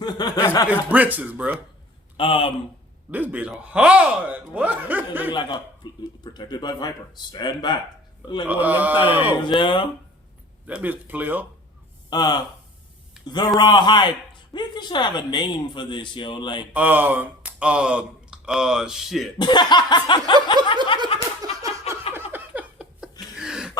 It's britches, bro. This bitch hard. What? It look like a protected by Viper. Stand back. Look like one of them things, yeah. That bitch player. TheRawhype. We should have a name for this, yo. Like shit.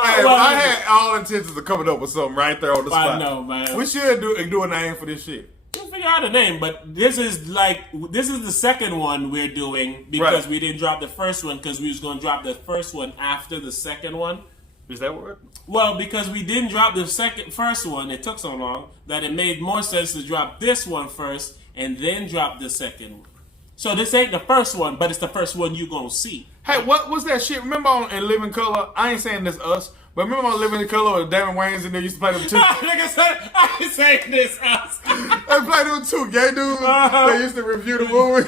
I had all intentions of coming up with something right there on the spot. I know, man. We should do a name for this shit. We'll figure out a name, but this is the second one we're doing because we didn't drop the first one because we was going to drop the first one after the second one. Is that what? Well, because we didn't drop the first one, it took so long that it made more sense to drop this one first and then drop the second one. So this ain't the first one, but it's the first one you gonna see. Hey, what was that shit? Remember in Living Color? I ain't saying this us, but remember on Living Color with Damon Wayans and they used to play them two. I ain't saying this us. They played them two gay dudes. They used to review the movie.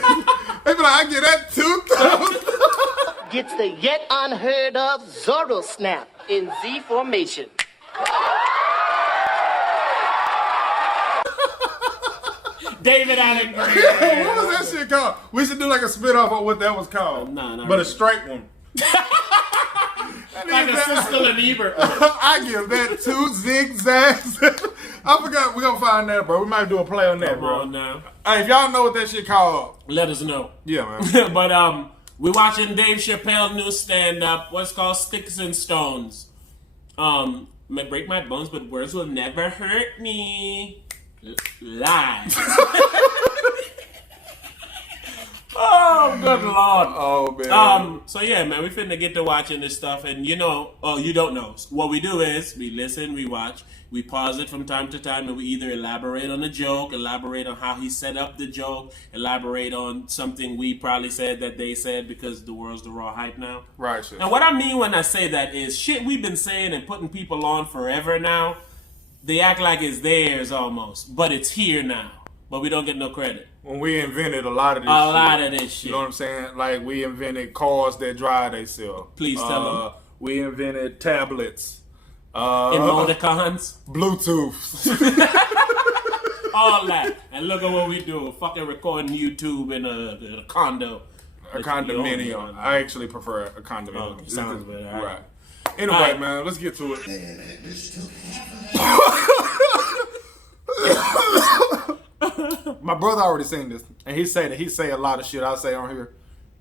They be like, I get that 2,000. Gets the yet unheard of Zorro snap in Z formation. David Allen Green. What was that shit called? We should do like a spit-off on what that was called. No, but a straight one. Like a Siskel and Ebert. I give that 2 zigzags. I forgot. We're going to find that, bro. We might do a play on that, bro. Come on now. Hey, if y'all know what that shit called, let us know. Yeah, man. But we're watching Dave Chappelle new stand-up. What's called Sticks and Stones. May break my bones, but words will never hurt me. Live. Oh, good Lord. Oh, man. So yeah, man, we finna get to watching this stuff, and you don't know. What we do is we listen, we watch, we pause it from time to time, and we either elaborate on the joke, elaborate on how he set up the joke, elaborate on something we probably said that they said because the world's the raw hype now. Right, sure. And what I mean when I say that is shit we've been saying and putting people on forever now. They act like it's theirs almost, but it's here now. But we don't get no credit. When we invented a lot of this shit. You know what I'm saying? Like, we invented cars that drive themselves. Please tell them. We invented tablets. Emoticons. Bluetooth. All that. And look at what we do. Fucking recording YouTube in a condo. A condominium. I actually prefer a condominium. Oh, sounds better. Right. Anyway, man, let's get to it. My brother already seen this, and he say a lot of shit I say on here,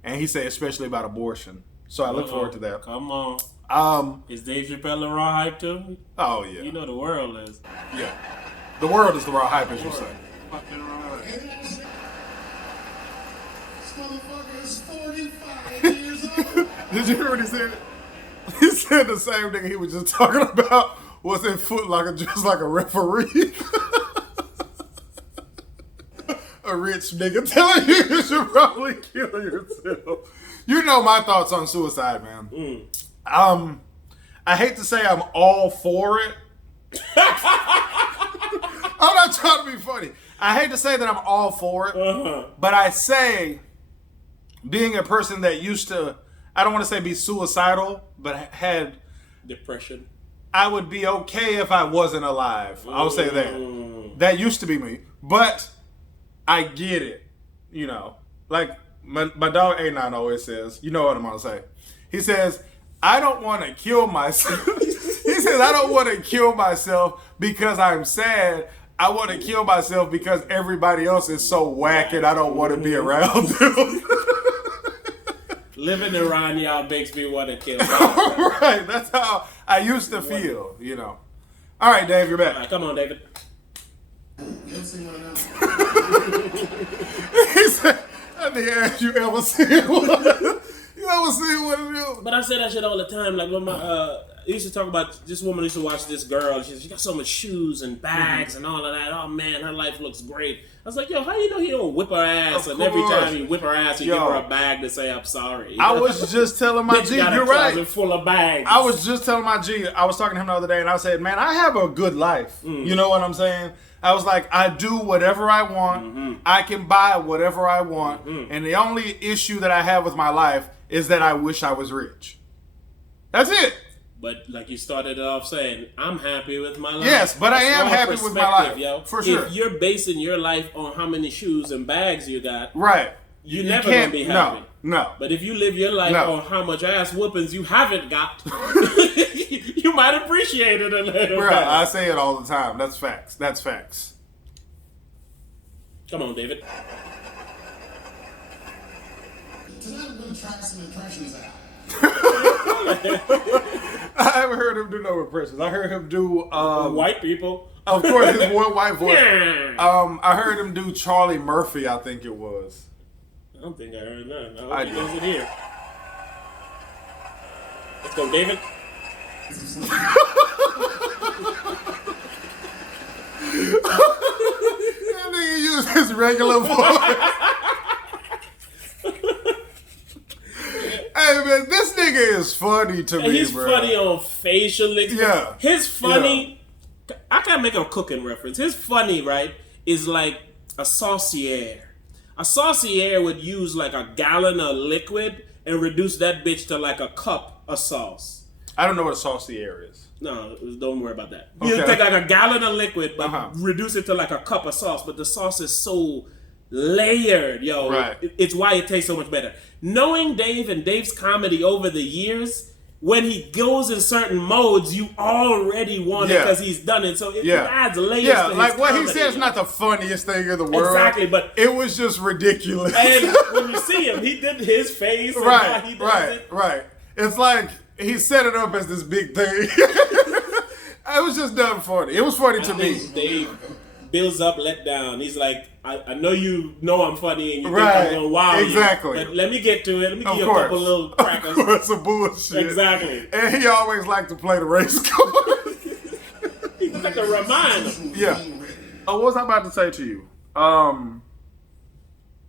and he say especially about abortion. So I look forward to that. Come on. Is Dave Chappelle the raw hype too? Oh yeah. You know the world is. Yeah. The world is the raw hype, as you say. Fucking raw hype. This motherfucker is 45 years old. Did you hear what he said? He said the same thing he was just talking about was in Foot Locker, just like a referee. A rich nigga telling you should probably kill yourself. You know my thoughts on suicide, man. I hate to say I'm all for it. I'm not trying to be funny. I hate to say that I'm all for it, but I say, being a person that used to, I don't want to say be suicidal, but had depression. I would be okay if I wasn't alive. I'll say that. That used to be me. But I get it. You know. Like my dog A9 always says, you know what I'm going to say. He says, I don't want to kill myself. He says, I don't want to kill myself because I'm sad. I want to kill myself because everybody else is so whack and I don't want to be around them. Living around y'all makes me want to kill myself. Right, that's how I used to feel, you know. All right, Dave, you're back. All right, come on, David. You ever seen one of them? He said, I think asked you ever seen one. You ever seen one of them? But I say that shit all the time. Like when I used to talk about this woman used to watch this girl. She got so much shoes and bags and all of that. Oh man, her life looks great. I was like, yo, how you know he don't whip her ass? And every time he whip her ass, he give her a bag to say I'm sorry. I was just telling my G, you're right. Full of bags. I was just telling my G. I was talking to him the other day, and I said, man, I have a good life. You know what I'm saying? I was like, I do whatever I want. I can buy whatever I want. And the only issue that I have with my life is that I wish I was rich. That's it. But like you started it off saying, I'm happy with my life. Yes, but I am That's all happy with my life. yo. For sure. If you're basing your life on how many shoes and bags you got, right, you're never going to be happy. No. But if you live your life on how much ass whoopings you haven't got, you might appreciate it a little bit. I say it all the time. That's facts. That's facts. Come on, David. Tonight I'm going to try some impressions out. I haven't heard him do no impressions. I heard him do white people. Of course, his one white voice. I heard him do Charlie Murphy. I think it was. I don't think I heard that. I he does it here. Let's go, David. That nigga used his regular voice. Hey man, this nigga is funny to me, He's bro. funny on facial expression. Yeah. His funny. Yeah. I can't make a cooking reference. His funny, right, is like a saucier. A saucier would use like a gallon of liquid and reduce that bitch to like a cup of sauce. I don't know what a saucier is. No, don't worry about that. Okay. You take like a gallon of liquid, but reduce it to like a cup of sauce. But the sauce is so layered, yo. Right. It's why it tastes so much better. Knowing Dave and Dave's comedy over the years, when he goes in certain modes, you already want it because he's done it. So it adds layers to his like what comedy, he said is not the funniest thing in the world. Exactly, but it was just ridiculous. And when you see him, he did his face and how he does it. Right. It's like he set it up as this big thing. It was just done funny. It was funny to me. Dave builds up, let down. He's like, I know you know I'm funny and you think I'm going to wow you. Exactly. But let me get to it. Let me give you a couple little crackers. Of course, some bullshit. Exactly. And he always liked to play the race card. He like to remind him. Yeah. Oh, what was I about to say to you?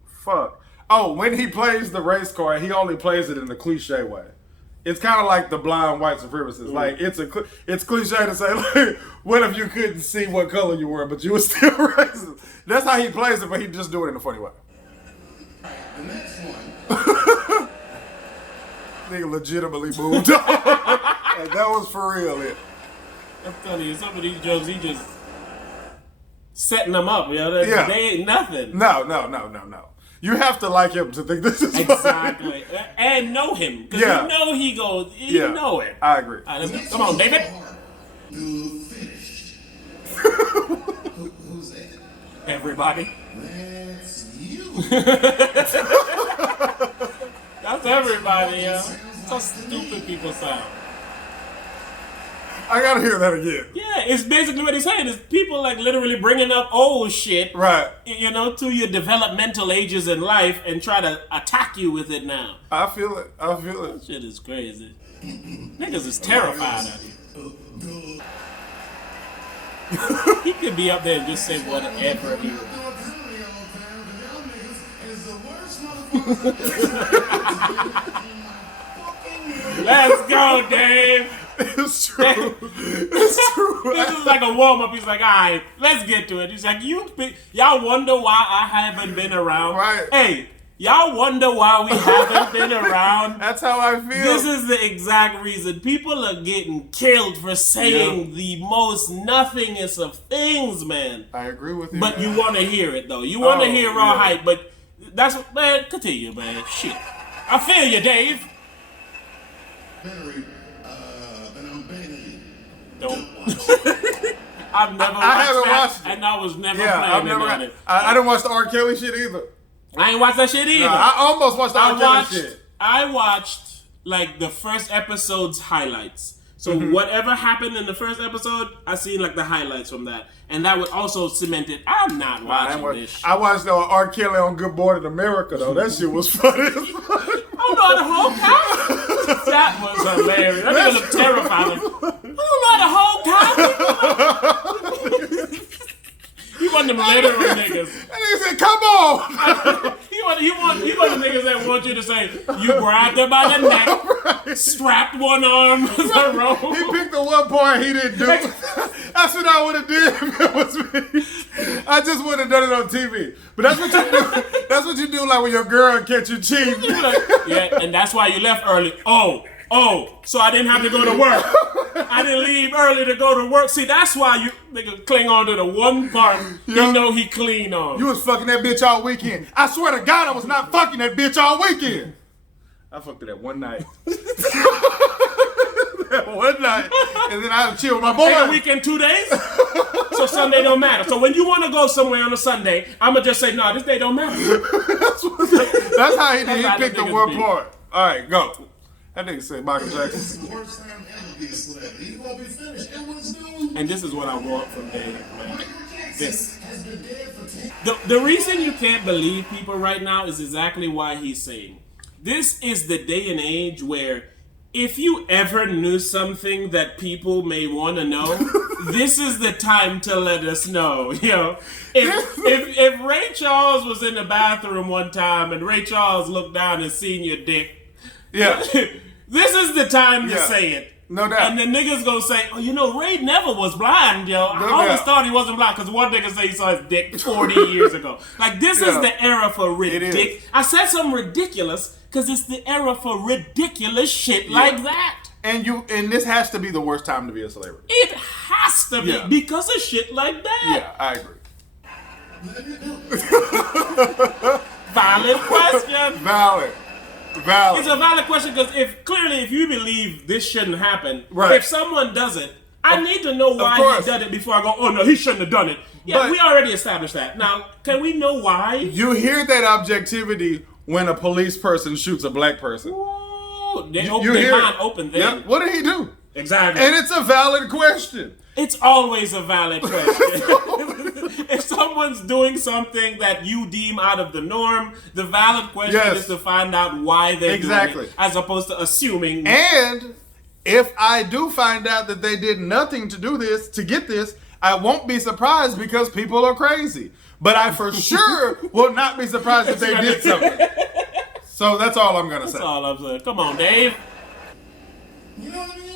Fuck. Oh, when he plays the race card, he only plays it in the cliche way. It's kind of like the blind white supremacist. Like it's cliche to say, like, what if you couldn't see what color you were, but you were still racist? That's how he plays it, but he just do it in a funny way. The next one. Nigga legitimately moved on. Like, that was for real. I'm telling you, some of these jokes, he just setting them up. You know, they ain't nothing. No. You have to like him to think this is exactly, and know him because you know he goes. You know it. I agree. Come on, David. You finished. Who's that? Everybody. That's you. That's everybody, yo. That's how stupid people sound. I gotta hear that again. Yeah, it's basically what he's saying. Is people like literally bringing up old shit, right? You know, to your developmental ages in life and try to attack you with it now. I feel it. That shit is crazy. Niggas is terrified of you. He could be up there and just say whatever he wants. Let's go, Dave. It's true. It's true. This is like a warm up. He's like, all right, let's get to it. He's like, y'all wonder why I haven't been around? Right. Hey, y'all wonder why we haven't been around? That's how I feel. This is the exact reason. People are getting killed for saying the most nothingest of things, man. I agree with you. But you want to hear it, though. You want to hear raw hype, but that's what, man, continue, man. Shit. I feel you, Dave. Don't watch it. I haven't watched it. And I was never playing it. I didn't watch the R. Kelly shit either. I ain't watched that shit either. No, I almost watched the R. Kelly shit. I watched like the first episode's highlights. So whatever happened in the first episode, I seen like the highlights from that. And that would also cement it. I'm not watching this shit. I watched R. Kelly on Good Morning America though. That shit was funny as fuck. Oh no, the whole time. That was hilarious. That nigga looked terrified. Oh no, the whole time. He one of them literal niggas. And he said, "Come on." He one of the niggas that want you to say, you grabbed her by the neck, strapped one arm to the rope. He picked the one part he didn't do. That's what I would have did if it was me. I just would have done it on TV. But that's what you do. That's what you do like when your girl catch you cheating. Yeah, and that's why you left early. Oh, Oh, so I didn't have to go to work. I didn't leave early to go to work. See, that's why you nigga cling on to the one part you know he clean on. You was fucking that bitch all weekend. I swear to God, I was not fucking that bitch all weekend. I fucked her that one night. One night, and then I had to chill with my boy. Hey, a weekend 2 days? So Sunday don't matter. So when you want to go somewhere on a Sunday, I'm going to just say, no, this day don't matter. That's how he did. He how picked the the niggas one be. part. All right, go. That nigga said Michael This Jackson. is the worst time ever be a celebrity. You gonna be finished. Everyone's doing. And this is what I want from Dave, man. Michael Jackson This. has been dead for 10. The reason you can't believe people right now is exactly why he's saying. This is the day and age where if you ever knew something that people may want to know, this is the time to let us know. You know, if Ray Charles was in the bathroom one time and Ray Charles looked down and seen your dick, Yeah, this is the time to Yeah. say it. no doubt. And the niggas gonna say, oh, you know, Ray never was blind, yo. I No always doubt. thought he wasn't blind because one nigga say he saw his dick 40 years ago. Like, this is Yeah. the era for It is. ridiculous. I said something ridiculous because it's the era for ridiculous shit like that. And this has to be the worst time to be a celebrity. It has to be Yeah. because of shit like that. Yeah, I agree. Valid question. Valid. It's a valid question because if you believe this shouldn't happen, Right. if someone does it, I need to know why course. he did it before I go, oh no, he shouldn't have done it. Yeah, But- we already established that. Now, can we know why? You hear that objectivity when a police person shoots a black person. Ooh, they You open their hear mind it. open there. Yep. What did he do? Exactly. And it's a valid question. It's always a valid question. If someone's doing something that you deem out of the norm, the valid question Yes. is to find out why they're Exactly. doing it, as opposed to assuming. And if I do find out that they did nothing to do this, to get this, I won't be surprised because people are crazy. But I for sure will not be surprised if they did something. So that's all I'm going to say. That's all I'm saying. Come on, Dave. You know what I mean?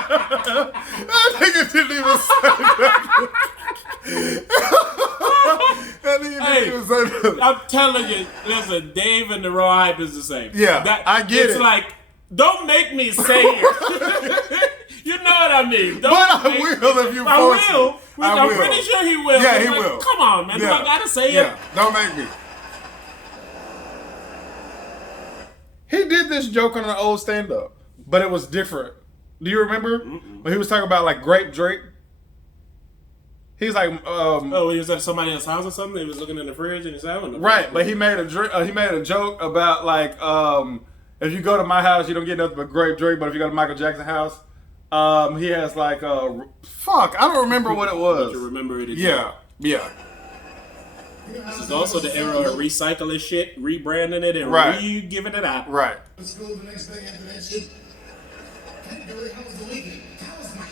That nigga didn't even say that. That nigga Hey, didn't even say that. I'm telling you, listen, Dave and TheRawhype is the same. Yeah, I get it's it. like, don't make me say it. You know what I mean? Don't But I make- will if you I force will. me. I I'm will. pretty sure he will. Yeah, It's he like, will. Come on, man. Do I gotta say Yeah, it? don't make me. He did this joke on an old stand-up, but it was different. Do you remember? When he was talking about like grape Drake? He's like, Oh, he was at somebody else's house or something. He was looking in the fridge and he said, right, but he made a joke about like, if you go to my house, you don't get nothing but grape Drake, but if you go to Michael Jackson's house, he has like, fuck, I don't remember what it was. You remember it? Yeah, yeah. This is also the era of recycling shit, rebranding it, and Right. giving it out. Right. Let's go the next day after that shit. Hey, Billy, how was the weekend? How was my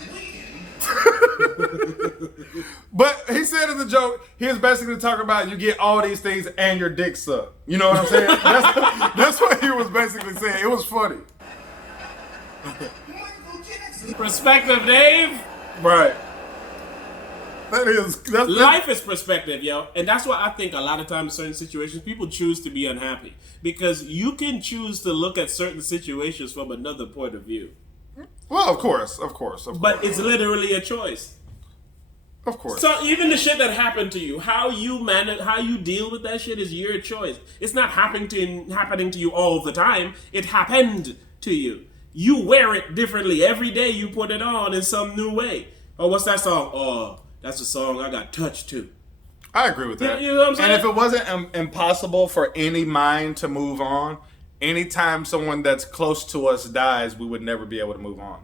weekend? But he said in the joke, he was basically talking about you get all these things and your dick sucked. You know what I'm saying? That's what he was basically saying. It was funny. Michael Jackson. Perspective, Dave. Right. That's Life is perspective, yo. And that's why I think a lot of times in certain situations, people choose to be unhappy. Because you can choose to look at certain situations from another point of view. well, of course. But it's literally a choice. Of course. So even the shit that happened to you, how you manage, how you deal with that shit is your choice. It's not happening to you all the time. It happened to you. You wear it differently. Every day you put it on in some new way. Oh, what's that song? Oh, that's a song I got touched to. I agree with that. You know what I'm saying? And if it wasn't impossible for any mind to move on, anytime someone that's close to us dies, we would never be able to move on.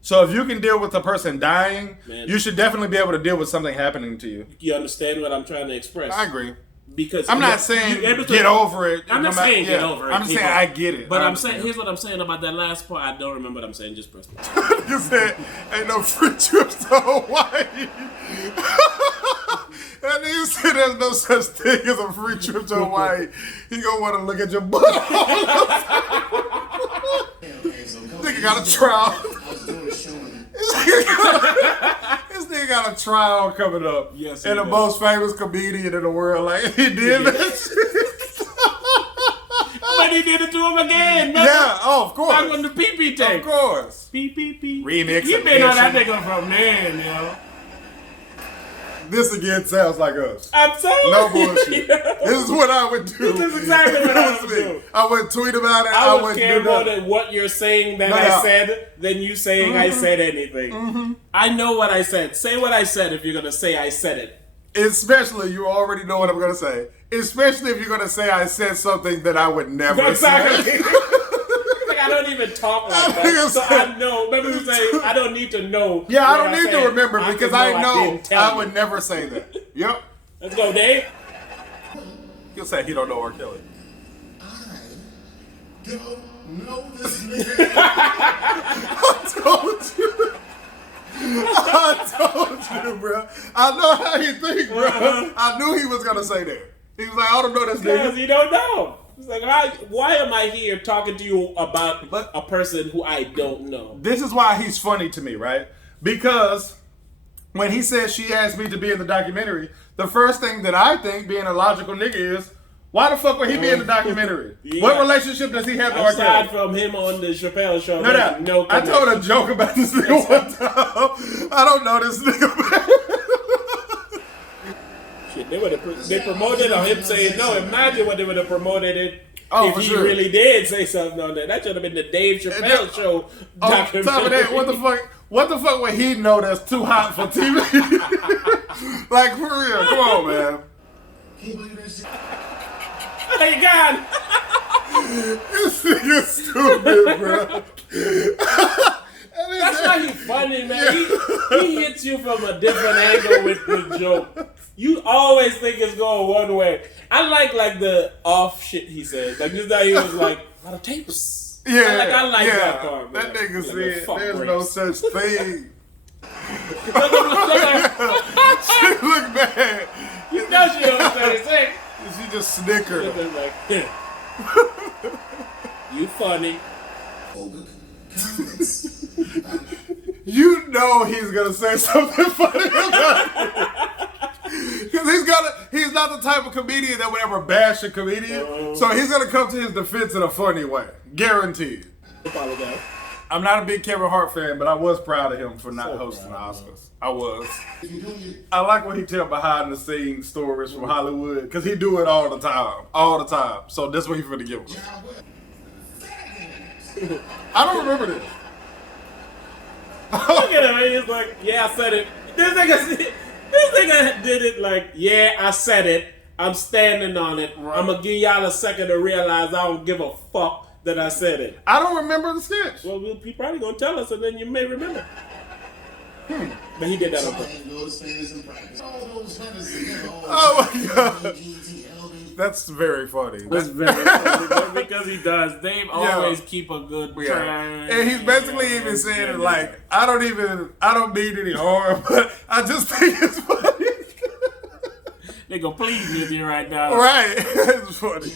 So if you can deal with the person dying, Man. you should definitely be able to deal with something happening to you. You understand what I'm trying to express? I agree. Because I'm not you're saying able to- get over it. I'm not No matter- saying get yeah. over it. I'm just saying people. I get it. But I I'm saying, understand. here's what I'm saying about that last part. I don't remember what I'm saying. Just press me. You said ain't no free trips to Hawaii. And then you said there's no such thing as a free trip to Hawaii. He gonna want to look at your butt. Okay, so Nigga got a trial. I was doing a show in This nigga got a trial coming up. Yes, and he the does. most famous comedian in the world, like he did that shit. But he did it to him again. Remember? Oh, of course. Back on the PP tape. Of course. PPP. Remix. You been on that nigga from then, yo. This again sounds like us. I'm saying. No bullshit. This is what I would do. This is exactly what I would do. I would tweet about it. I would wouldn't care do more nothing. than what you're saying that I said than you saying I said anything. I know what I said. Say what I said if you're going to say I said it. Especially, you already know what I'm going to say. Especially if you're going to say I said something that I would never say. I don't even talk like that. So I know. Maybe we say I don't need to know. Yeah, I don't need to remember because I know I would you. never say that. Yep. Let's go, Dave. He'll say he don't know R. Kelly. I don't know this nigga. I told you, bro. I know how you think, bro. I knew he was going to say that. He was like, I don't know this Because nigga. you don't know. It's like, why am I here talking to you about a person who I don't know? This is why he's funny to me, right? Because when he says she asked me to be in the documentary, the first thing that I think, being a logical nigga, is, why the fuck would he be in the documentary? Yeah. What relationship does he have to R. Aside Kelly? from him on the Chappelle show, No. I told a joke about this nigga one time. I don't know this nigga, Shit, they promoted on him saying no. Imagine what they would have promoted it if he sure. really did say something on that. That should have been the Dave Chappelle show documentary. On top of that, what the fuck would he know that's too hot for TV? Like, for real, come on, man. Can you believe that shit? Hey, God. This nigga's stupid, bro. That's why he's funny, man. He hits you from a different angle with the joke. You always think it's going one way. I like the off shit he said. Like this guy, he was like, a lot of tapes. Yeah, I like that part. That man. nigga Like, said fuck there's breaks. no such thing. Look She look bad. You know she was 36. She just snickered. Like, you funny. Comments. You know he's gonna say something funny about it. Because he's not the type of comedian that would ever bash a comedian. So he's gonna come to his defense in a funny way. Guaranteed. Apologize. I'm not a big Kevin Hart fan, but I was proud of him for not hosting the Oscars. I was. I like when he tell behind the scenes stories from Hollywood, because he do it all the time. All the time. So that's what he's finna give him. I don't remember this. Look at him. He's like, yeah, I said it. This nigga did it like, yeah, I said it. I'm standing on it. Right. I'm going to give y'all a second to realize I don't give a fuck that I said it. I don't remember the sketch. Well, he probably going to tell us and then you may remember. But he did that on purpose. Oh my God. That's very funny. That's very funny because he does. Dave always keep a good track. And he's basically even saying it like, I don't mean any harm, but I just think it's funny. They go plead with you right now. Right. It's funny.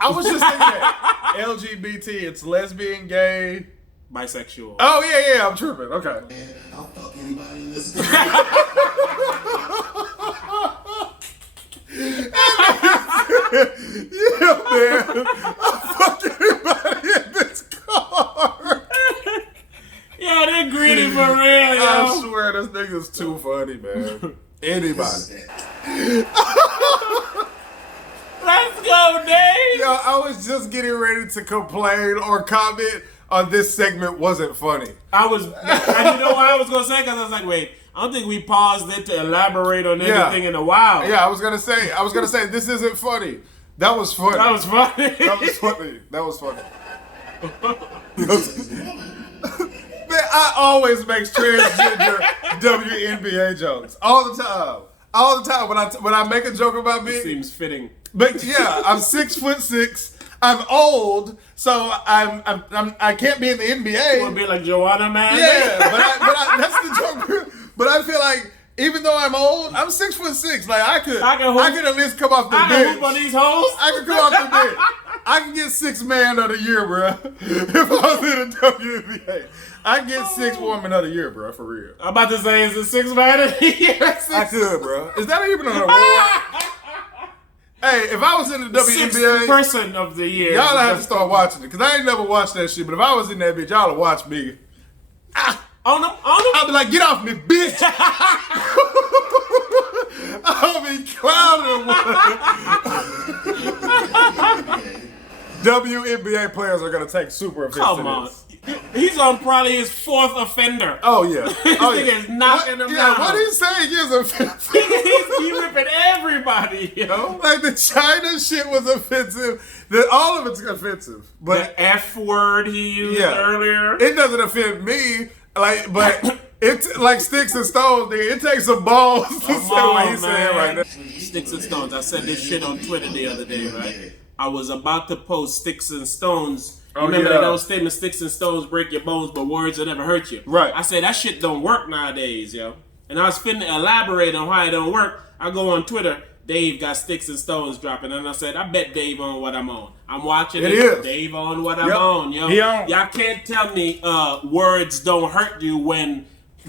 I was just thinking that LGBT, it's lesbian, gay, Bisexual. oh yeah, I'm tripping. Okay. I'll fuck anybody in this Yeah, man. I'll fuck anybody in this car. Yeah, they're greedy for real, yo. I swear this nigga's too funny, man. Anybody. Let's go, Dave. Yo, I was just getting ready to complain or comment on this segment wasn't funny. I you know what I was going to say? Because I was like, wait, I don't think we paused it to elaborate on anything in a while. Yeah, I was gonna say this isn't funny. That was funny. That was funny. That was funny. That was funny. Man, I always make transgender WNBA jokes all the time. All the time when I make a joke about me. Seems fitting. But yeah, I'm 6'6". I'm old, so I can't be in the NBA. You want to be like Joanna, man? Yeah, but that's the joke. But I feel like even though I'm old, I'm 6'6". Like I could at least come off the I bench. can hoop on these hoes. I could come off the bench. I can get 6 man of the year, bro. If I was in the WNBA, I can get 6 woman of the year, bro. For real. I'm about to say, is it 6 man of the year? I could, bro. Is that even an award? Hey, if I was in the Sixth WNBA, person of the year. y'all have to start watching it because I ain't never watched that shit. But if I was in that bitch, y'all would watch me. On them. I'll be like, get off me, bitch. I'll be clowning. WNBA players are gonna take super offense. Come on. He's on probably his 4th offender. Oh yeah. This Oh, nigga yeah. is knocking them Yeah, down. what he's saying is offensive. He ripping everybody, yo. Like the China shit was offensive. All of it's offensive. But The F word he used earlier. it doesn't offend me. Like, but it's like sticks and stones, nigga. It takes some balls to say what he's saying right now. Sticks and stones. I said this shit on Twitter the other day, right? I was about to post sticks and stones. Remember that old statement, sticks and stones break your bones, but words will never hurt you. Right. I said that shit don't work nowadays, yo. And I was finna elaborate on why it don't work. I go on Twitter, Dave got sticks and stones dropping, and I said, I bet Dave on what I'm on. I'm watching it. Is. Dave on what I'm on, yo. He on. Y'all can't tell me words don't hurt you when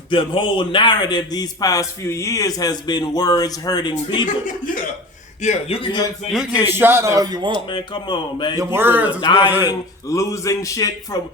the whole narrative these past few years has been words hurting people. Yeah, you can You know what I'm saying? you can can't shot use all that. you want. Man, come on, man. Your People words are is dying, what losing shit from...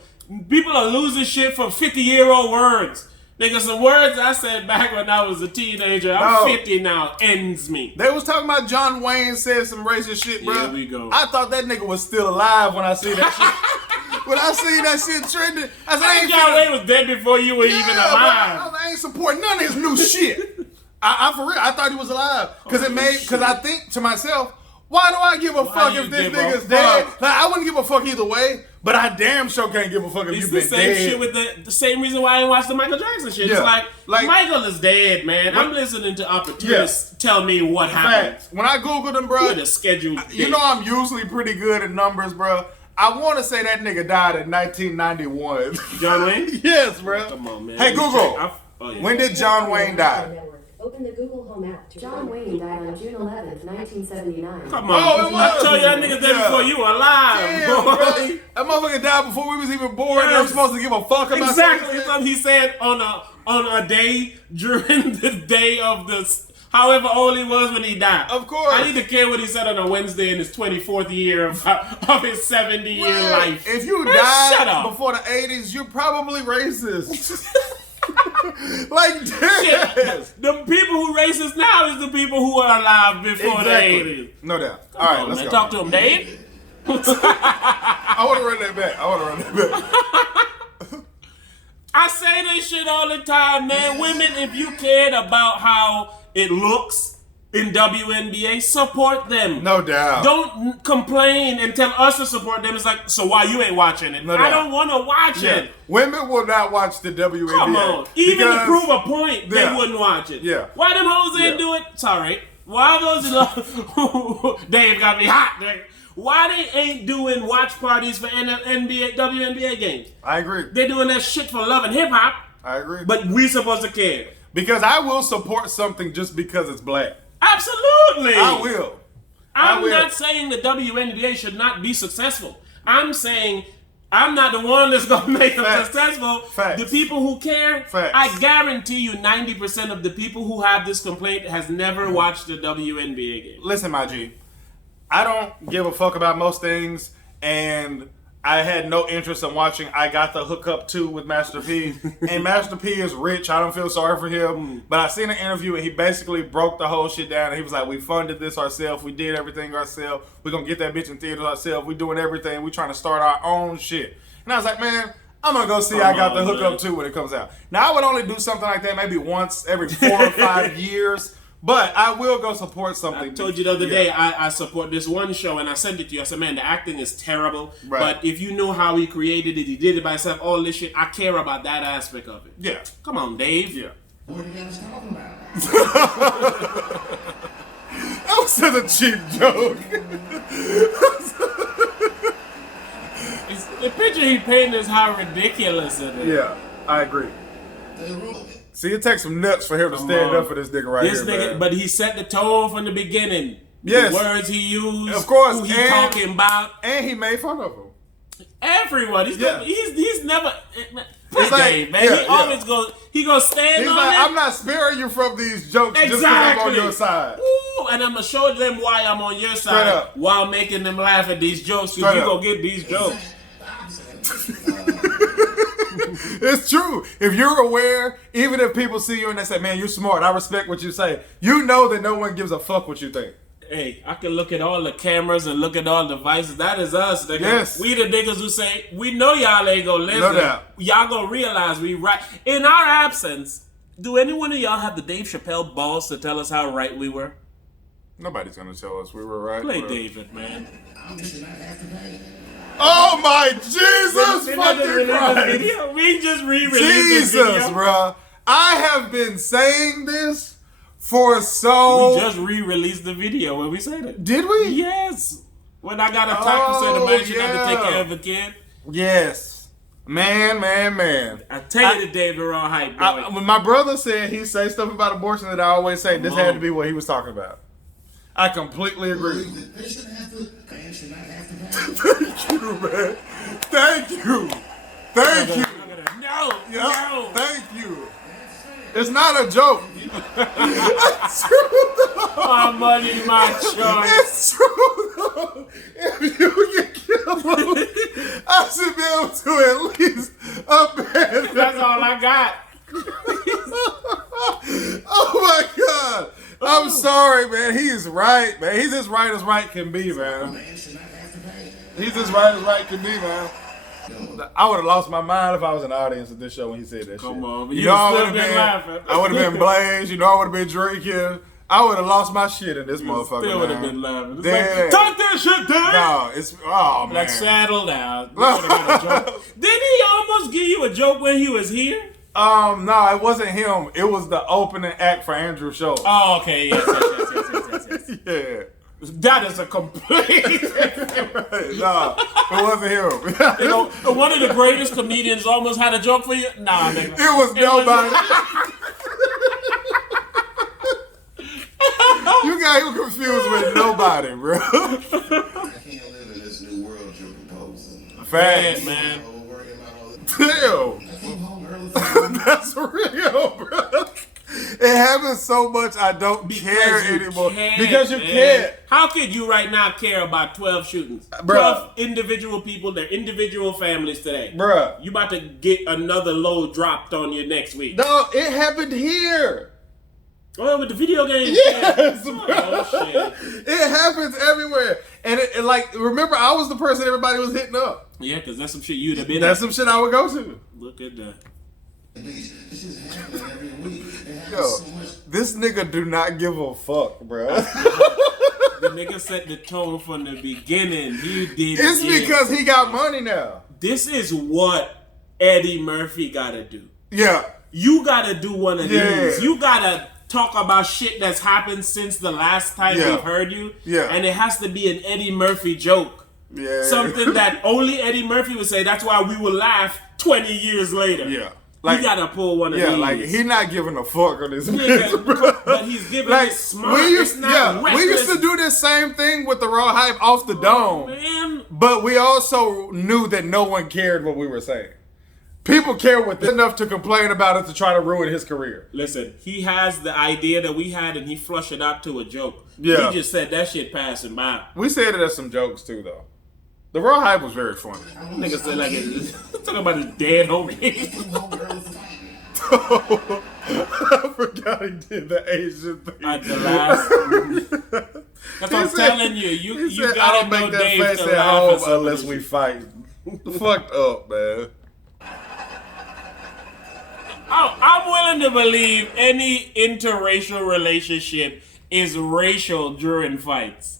People are losing shit from 50-year-old words. Nigga, some words I said back when I was a teenager, I'm 50 now, ends me. They was talking about John Wayne said some racist shit, bro. Here we go. I thought that nigga was still alive when I see that shit. When I see that shit trending, I said, I ain't John Wayne was dead before you were even alive. I ain't supporting none of his new shit. I for real, I thought he was alive. Because I think to myself, why do I give a fuck you if this give a nigga's fuck? dead? Like, I wouldn't give a fuck either way, but I damn sure can't give a fuck if It's you've the been same dead. shit with the same reason why I didn't watch the Michael Jackson shit. Yeah. It's like Michael is dead, man. I'm listening to opportunists tell me what happened. Facts. When I Googled him, bro, With a scheduled you date. know I'm usually pretty good at numbers, bro. I want to say that nigga died in 1991. John Wayne? Yes, bro. Come on, man. Hey, Let me Google. check. Oh, yeah. When did John Wayne die? Open the Google Home app. John Wayne died on June 11th, 1979. Come on. Oh, it I was. told you that nigga dead Yeah. before you were alive, Damn, boy. bro. That motherfucker died before we was even born. And I'm Yes. supposed to give a fuck about Exactly. something. Something he said on a day during the day of however old he was when he died. Of course. I need to care what he said on a Wednesday in his 24th year of his 70-year Right. life. If you Man, shut died up. before the 80s, you're probably racist. Like, Shit. damn. The people who racist now is the people who are alive before the 80s. No doubt. Come All right, on, let's man. go. Talk to him, Dave. I want to run that back. I say this shit all the time, man. Women, if you cared about how it looks in WNBA, support them. No doubt. Don't complain and tell us to support them. It's like, so why you ain't watching it? No I doubt. don't want to watch Yeah. it. Women will not watch the WNBA. Come on. Even to because- prove a point, they Yeah. wouldn't watch it. Yeah. Why them hoes ain't Yeah. do it? Sorry. Why those Dave got me hot, nigga. Why they ain't doing watch parties for WNBA games? I agree. They're doing that shit for love and hip hop, I agree. but we supposed to care. Because I will support something just because it's black. Absolutely. I will. I'm will. not saying the WNBA should not be successful. I'm saying I'm not the one that's going to make them Facts. successful. Facts. The people who care, Facts. I guarantee you 90% of the people who have this complaint has never watched the WNBA game. Listen, my G. I don't give a fuck about most things, and I had no interest in watching I Got the Hookup 2 with Master P. And Master P is rich. I don't feel sorry for him. But I seen an interview, and he basically broke the whole shit down. And he was like, we funded this ourselves. We did everything ourselves. We're going to get that bitch in theaters ourselves. We doing everything. We trying to start our own shit. And I was like, man, I'm going to go see I Got the Hookup 2 when it comes out. Now, I would only do something like that maybe once every 4 or 5 years. But I will go support something. I told you the other day I support this one show, and I sent it to you. I said, man, the acting is terrible. Right. But if you know how he created it, he did it by himself, all this shit, I care about that aspect of it. Yeah. Come on, Dave. Yeah. What are you guys talking about? That was such a cheap joke. The picture he painted is how ridiculous it is. Yeah, I agree. They rule it. See, it takes some nuts for him to stand up for this nigga right This here, nigga, man. but he set the tone from the beginning. Yes. The words he used, Of course, who he and- talking about. And he made fun of him. Everyone. He's Yeah. he's never. It's like- Dave, man. yeah, he yeah. always goes. He gonna stand He's on like, it. I'm not sparing you from these jokes just because I'm on your side. Ooh, and I'm gonna show them why I'm on your Straight side up. while making them laugh at these jokes. Straight Cause you up. gonna get these jokes. It's true. If you're aware, even if people see you and they say, man, you're smart, I respect what you say, you know that no one gives a fuck what you think. Hey, I can look at all the cameras and look at all the devices. That is us, nigga. Yes. We the niggas who say, we know y'all ain't gonna listen. No doubt. Y'all gonna realize we right. In our absence, do any one of y'all have the Dave Chappelle balls to tell us how right we were? Nobody's gonna tell us we were right. Play Whatever. David, man. Oh my Jesus We fucking Christ. We just re-released Jesus, this video. bruh. I have been saying this for so... We just re-released the video when we said it. Did we? Yes. When I got attacked and said the man should have to take care of a kid. Yes. Man. I tell you the Dave TheRawhype, boy. When my brother said he say stuff about abortion that I always say, this had to be what he was talking about. I completely agree. They shouldn't have to. Man should not have to pay. Thank you, man. Thank you. Thank you. No, Yep. no. Thank you. It's not a joke. It's true, though. My money, my choice. It's true, though. If you get killed, I should be able to at least abandon. That's all I got. Oh my God. I'm sorry, man. He's right, man. He's as right can be, man. Man should not have to pay. He's as right can be, man. I would have lost my mind if I was in the audience at this show when he said that shit. Come on, but you you know, I still would been have laughing. I would have been Blaze. You know, I would have been drinking. I would have lost my shit in this motherfucker. Still would have man. been laughing. It's Damn. like, talk that shit down. No, it's man. Like, settle down. You would've got a joke. Didn't he almost give you a joke when he was here? No, it wasn't him. It was the opening act for Andrew's show. Oh, okay. Yes. Yeah. That is a complete. No, it wasn't him. You know, one of the greatest comedians almost had a joke for you. Nah, nigga. It was nobody. You got him confused with nobody, bro. I can't live in this new world you're proposing. Facts, man. Oh, worrying about all this. Damn. I came home early. That's real, bro. It happens so much I don't care you anymore. can't, Because you man. can't. How could you right now care about 12 shootings? Bruh. 12 individual people, their individual families today. Bruh. You about to get another load dropped on you next week. No, it happened here. Oh, with the video game? Yes, bro. Oh, shit. It happens everywhere. And it like, remember, I was the person everybody was hitting up. Yeah, because that's some shit you'd have been That's at. some shit I would go to. Look at that. This is happening every week. It happens Yo, so much. this nigga do not give a fuck, bro. The nigga set the tone from the beginning. He did It's because he got money now. This is what Eddie Murphy gotta do. Yeah. You gotta do one of Yeah. these. You gotta talk about shit that's happened since the last time Yeah. we've heard you. Yeah. And it has to be an Eddie Murphy joke. Yeah. Something that only Eddie Murphy would say. That's why we will laugh 20 years later. Yeah. You gotta pull one of yeah, these. like he not giving a fuck on this Yeah, bitch, bro. but he's giving like it smart. we used, It's not we used to reckless. do this same thing with the TheRawhype off the dome, Man, but we also knew that no one cared what we were saying. People care with enough to complain about it to try to ruin his career. listen, he has the idea that we had and he flushed it out to a joke. Yeah. He just said that shit passing by. We said it as some jokes too, though. The TheRawhype was very funny. Nigga said like talking about his dead homie. Came home early for fighting. I forgot he did the Asian thing. At the last. That's what I'm telling you. He You said, I gotta don't make know that Dave face to at laugh home at some of unless this we shit. fight. Fucked up, man. I'm willing to believe any interracial relationship is racial during fights.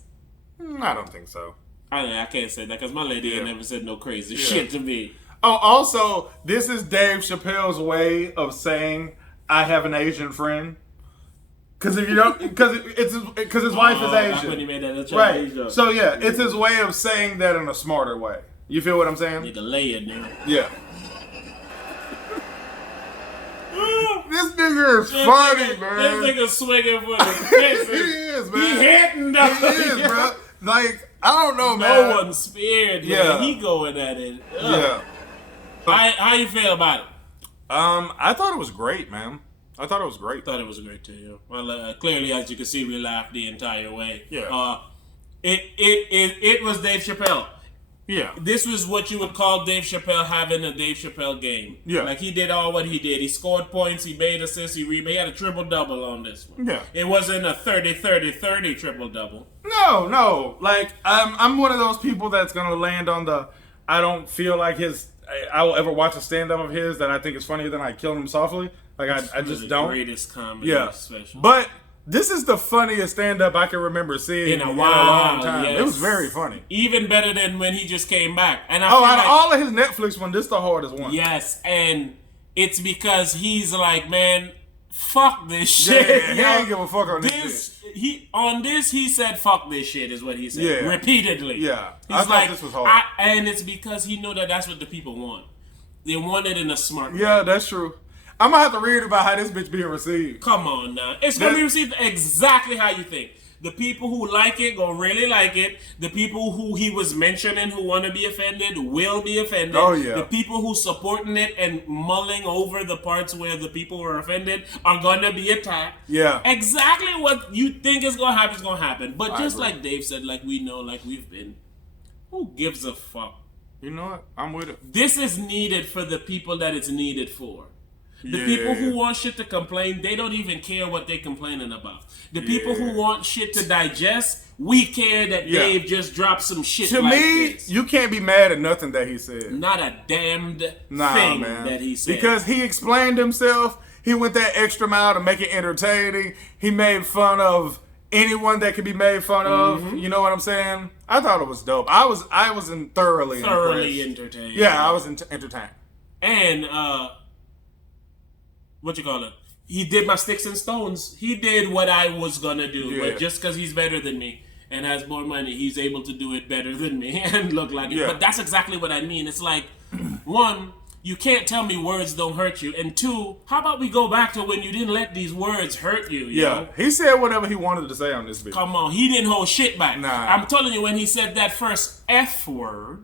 I don't think so. I can't say that because my lady ain't never said no crazy shit to me. Oh, also, this is Dave Chappelle's way of saying I have an Asian friend. Because if you don't, because his wife is That's when he Asian, made that right? Chinese joke. So yeah, it's his way of saying that in a smarter way. You feel what I'm saying? Nigga lay it, nigga. Yeah. This nigga is funny, man. This nigga swinging for the fences. He is, man. He hitting them. He is, bro. Like, I don't know, man. No one's spared, man. Yeah. He going at it. Yeah. How you feel about it? I thought it was great, man. I thought it was great. Thought it was great too. Yeah. Well, clearly, as you can see, we laughed the entire way. Yeah. It was Dave Chappelle. Yeah. This was what you would call Dave Chappelle having a Dave Chappelle game. Yeah. Like, he did all what he did. He scored points, he made assists, he had a triple-double on this one. Yeah. It wasn't a 30-30-30 triple-double. No. Like, I'm one of those people that's going to land on the, I don't feel like I will ever watch a stand-up of his that I think is funnier than I Kill Him Softly. Like, I just don't. Greatest comedy special. But this is the funniest stand-up I can remember seeing in a long time. Yes. It was very funny. Even better than when he just came back. And out of all of his Netflix one, this is the hardest one. Yes, and it's because he's like, man, fuck this shit. Yeah, he ain't give a fuck on this shit. He said fuck this shit is what he said. Yeah. Repeatedly. Yeah. He's like, this was hard. And it's because he knew that that's what the people want. They want it in a smart way. Yeah, that's true. I'm going to have to read about how this bitch being received. Come on now. It's going to be received exactly how you think. The people who like it gonna really like it. The people who he was mentioning who want to be offended will be offended. Oh, yeah. The people who supporting it and mulling over the parts where the people were offended are gonna be attacked. Yeah. Exactly what you think is gonna happen is gonna happen. But just like Dave said, like we know, like we've been, who gives a fuck? You know what? I'm with it. This is needed for the people that it's needed for. The people who want shit to complain, they don't even care what they're complaining about. The people who want shit to digest, we care that Dave just dropped some shit to like me, this. you can't be mad at nothing that he said. Not a damned thing that he said. Because he explained himself. He went that extra mile to make it entertaining. He made fun of anyone that could be made fun of. You know what I'm saying? I thought it was dope. I was thoroughly impressed. Entertained. Yeah, I was entertained. And what you call it? He did my sticks and stones. He did what I was gonna do, but just because he's better than me and has more money, he's able to do it better than me and look like it. But that's exactly what I mean. It's like, one, you can't tell me words don't hurt you, and two, how about we go back to when you didn't let these words hurt you? You know? He said whatever he wanted to say on this video. Come on, he didn't hold shit back. Nah. I'm telling you, when he said that first F word,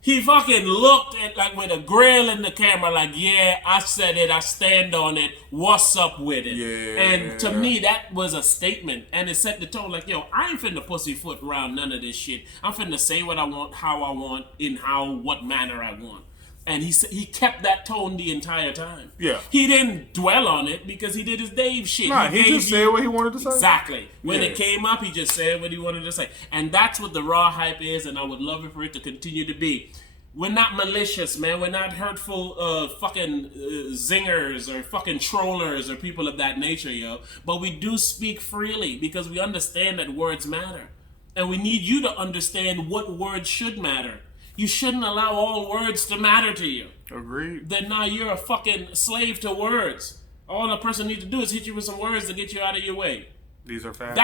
he fucking looked at like with a grill in the camera, like, yeah, I said it, I stand on it. What's up with it? Yeah. And to me, that was a statement, and it set the tone. Like, yo, I ain't finna pussyfoot around none of this shit. I'm finna say what I want, how I want, in what manner I want. And he kept that tone the entire time. Yeah. He didn't dwell on it because he did his Dave shit. Nah, he just said what he wanted to say. Exactly. When it came up, he just said what he wanted to say. And that's what the Raw Hype is, and I would love it for it to continue to be. We're not malicious, man. We're not hurtful fucking zingers or fucking trollers or people of that nature, yo. But we do speak freely because we understand that words matter. And we need you to understand what words should matter. You shouldn't allow all words to matter to you. Agreed. Then now you're a fucking slave to words. All a person needs to do is hit you with some words to get you out of your way. These are facts.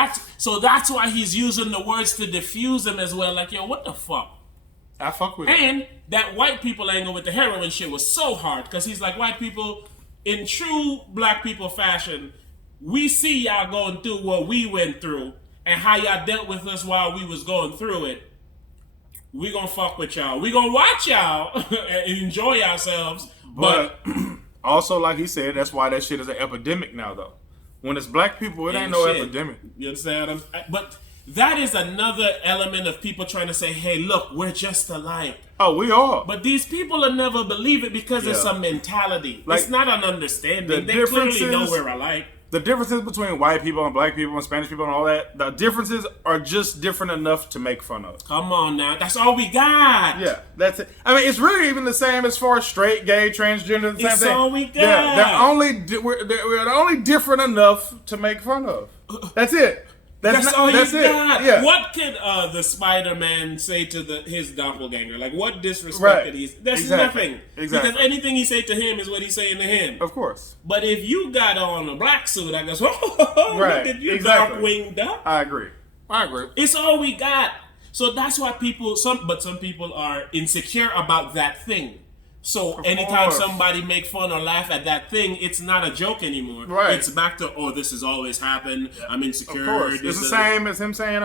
That's why he's using the words to diffuse them as well. Like, yo, what the fuck? I fuck with it. And that white people angle with the heroin shit was so hard because he's like, white people, in true black people fashion, we see y'all going through what we went through and how y'all dealt with us while we was going through it. We gonna fuck with y'all. We gonna watch y'all and enjoy ourselves. But also, like he said, that's why that shit is an epidemic now, though. When it's black people, it ain't no epidemic. You understand? But that is another element of people trying to say, hey, look, we're just alike. Oh, we are. But these people will never believe it because it's a mentality. Like, it's not an understanding. They clearly know we're alike. The differences between white people and black people and Spanish people and all that, the differences are just different enough to make fun of. Come on now. That's all we got. Yeah, that's it. I mean, it's really even the same as far as straight, gay, transgender, the same thing. It's all we got. Yeah, we're only different enough to make fun of. That's it. That's all you got. Yeah. What could the Spider-Man say to his doppelganger? Like, what disrespect did he say? That's nothing. Exactly. Because anything he say to him is what he's saying to him. Of course. But if you got on a black suit, I guess, look at you, dark-winged duck. I agree. It's all we got. So that's why some people are insecure about that thing. So anytime somebody make fun or laugh at that thing, it's not a joke anymore. Right. It's back to, oh, this has always happened. I'm insecure. Of course. It's the same as him saying,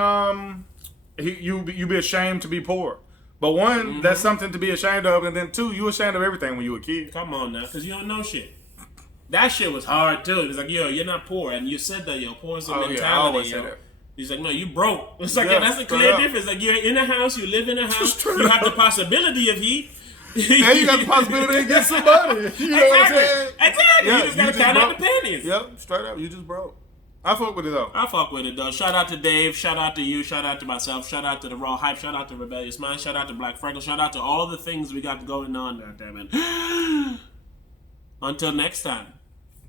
you be ashamed to be poor. But one, that's something to be ashamed of, and then two, you ashamed of everything when you were a kid. Come on now, because you don't know shit. That shit was hard too. It's like, yo, you're not poor, and you said that, yo, poor is a mentality. Yeah, I always say yo. that. He's like, no, you broke. It's like, Yeah, that's a straight clear up. difference. Like, you're in a house, you live in a house, you have the possibility of heat. And you got the possibility to get some money. You know what I'm saying? Exactly. Yeah, you just gotta count out the pennies. Yep, straight up. You just broke. I fuck with it though. I fuck with it though. Shout out to Dave. Shout out to you. Shout out to myself. Shout out to the Raw Hype. Shout out to Rebellious Mind. Shout out to Black Freckle. Shout out to all the things we got going on there, damn it. Until next time.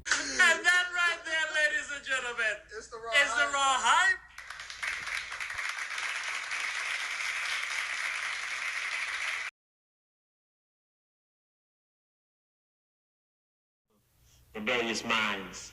And that right there, ladies and gentlemen, is the Raw Hype. Rebellious Minds.